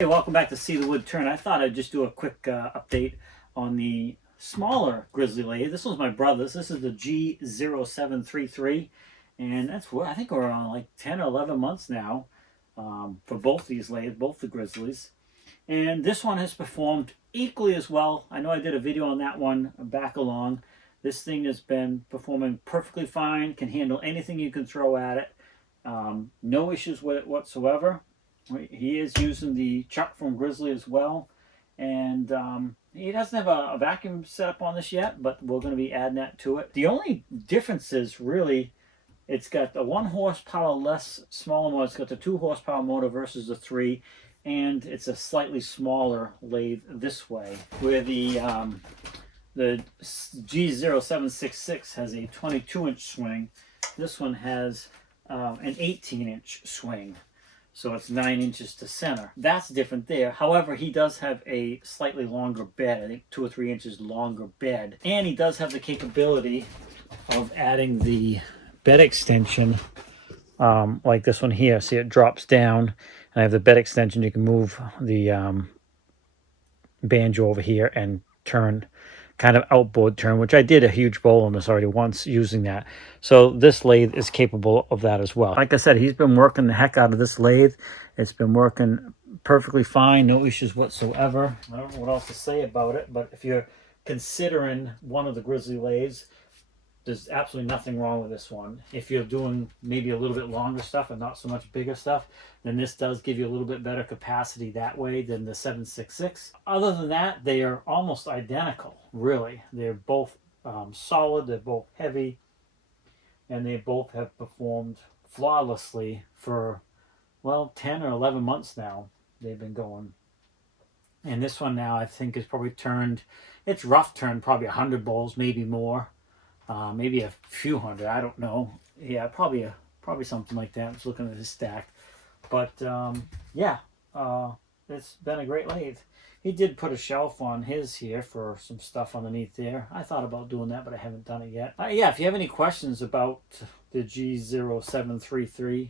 Hey, welcome back to See the Wood Turn. I thought I'd just do a quick update on the smaller Grizzly lathe. This one's my brother's. This is the go733, and that's what I think we're on like 10 or 11 months now for both these lathes, both the Grizzlies. And this one has performed equally as well. I know I did a video on that one back along. This thing has been performing perfectly fine, can handle anything you can throw at it. No issues with it whatsoever. He is using the chuck from Grizzly as well, and he doesn't have a vacuum setup on this yet, but we're going to be adding that to it. The only difference is really it's got the 1 horsepower less smaller motor. It's got the 2 horsepower motor versus the 3, and it's a slightly smaller lathe this way, where the G0766 has a 22-inch swing. This one has an 18-inch swing. So it's 9 inches to center. That's different there. However, he does have a slightly longer bed, I think 2 or 3 inches longer bed. And he does have the capability of adding the bed extension like this one here. See, it drops down. And I have the bed extension. You can move the banjo over here and turn, kind of outboard turn, which I did a huge bowl on this already once using that. So this lathe is capable of that as well. Like I said, he's been working the heck out of this lathe. It's been working perfectly fine, no issues whatsoever. I don't know what else to say about it, but if you're considering one of the Grizzly lathes, there's absolutely nothing wrong with this one. If you're doing maybe a little bit longer stuff and not so much bigger stuff, then this does give you a little bit better capacity that way than the 766. Other than that, they are almost identical, really. They're both solid, they're both heavy, and they both have performed flawlessly for, well, 10 or 11 months now they've been going. And this one now I think is probably turned, it's rough turned probably 100 bowls, maybe more. Maybe a few hundred, I don't know. Yeah, probably something like that. I was looking at his stack. But yeah, it's been a great lathe. He did put a shelf on his here for some stuff underneath there. I thought about doing that, but I haven't done it yet. Yeah, if you have any questions about the G0733,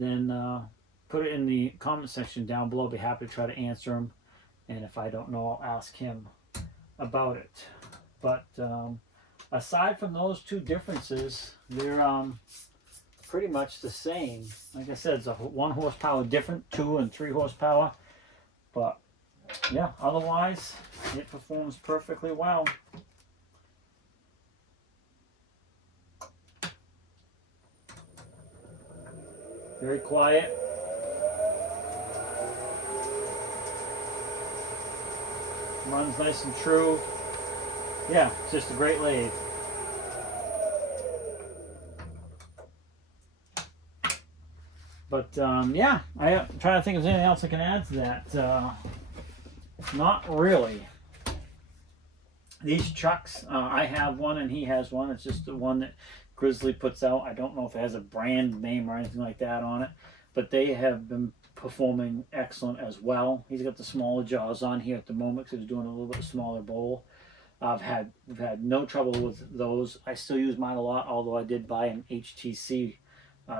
then put it in the comment section down below. I'll be happy to try to answer them. And if I don't know, I'll ask him about it. But aside from those two differences, they're pretty much the same. Like I said, it's a 1 horsepower different, 2 and 3 horsepower. But yeah, otherwise, it performs perfectly well. Very quiet. Runs nice and true. Yeah, it's just a great lathe. But yeah, I'm trying to think if there's anything else I can add to that. Not really. These chucks, I have one and he has one. It's just the one that Grizzly puts out. I don't know if it has a brand name or anything like that on it, but they have been performing excellent as well. He's got the smaller jaws on here at the moment because he's doing a little bit smaller bowl. We've had no trouble with those. I still use mine a lot, although I did buy an HTC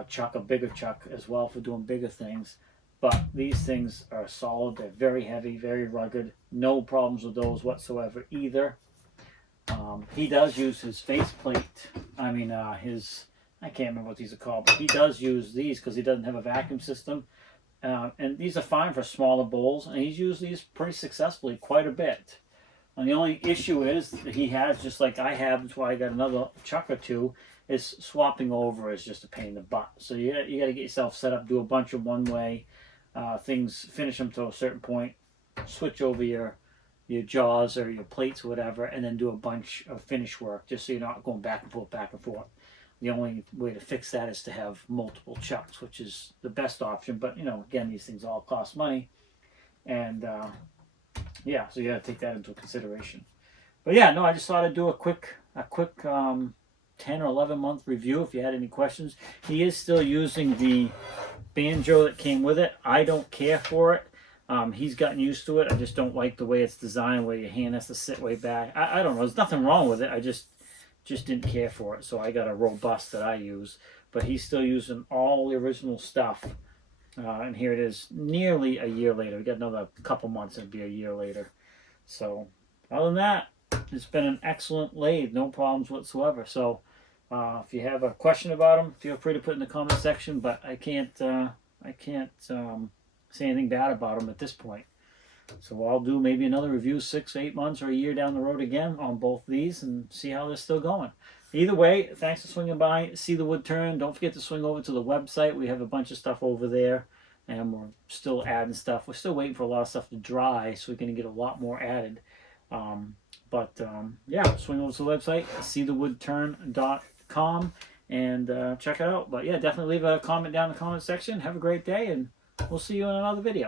chuck, a bigger chuck as well for doing bigger things. But these things are solid. They're very heavy, very rugged. No problems with those whatsoever either. He does use his faceplate. I mean, I can't remember what these are called, but he does use these because he doesn't have a vacuum system. And these are fine for smaller bowls, and he's used these pretty successfully quite a bit. And the only issue is that he has, just like I have, that's why I got another chuck or two, is swapping over is just a pain in the butt. So you got to get yourself set up, do a bunch of one-way things, finish them to a certain point, switch over your jaws or your plates or whatever, and then do a bunch of finish work, just so you're not going back and forth, back and forth. The only way to fix that is to have multiple chucks, which is the best option. But, you know, again, these things all cost money. And yeah, so you got to take that into consideration. But yeah, no, I just thought I'd do a quick 10 or 11 month review if you had any questions. He is still using the banjo that came with it. I don't care for it. He's gotten used to it. I just don't like the way it's designed, where your hand has to sit way back. I don't know. There's nothing wrong with it. I just didn't care for it. So I got a robust that I use. But he's still using all the original stuff And here it is, nearly a year later. We got another couple months, it'll be a year later. So other than that, it's been an excellent lathe, no problems whatsoever. So if you have a question about them, feel free to put in the comment section. But I can't say anything bad about them at this point. So I'll do maybe another review 6, 8 months, or a year down the road again on both these and see how they're still going. Either way, thanks for swinging by. See the wood turn. Don't forget to swing over to the website. We have a bunch of stuff over there, and we're still adding stuff. We're still waiting for a lot of stuff to dry, so we're going to get a lot more added. Yeah, swing over to the website, seethewoodturn.com, and check it out. But yeah, definitely leave a comment down in the comment section. Have a great day, and we'll see you in another video.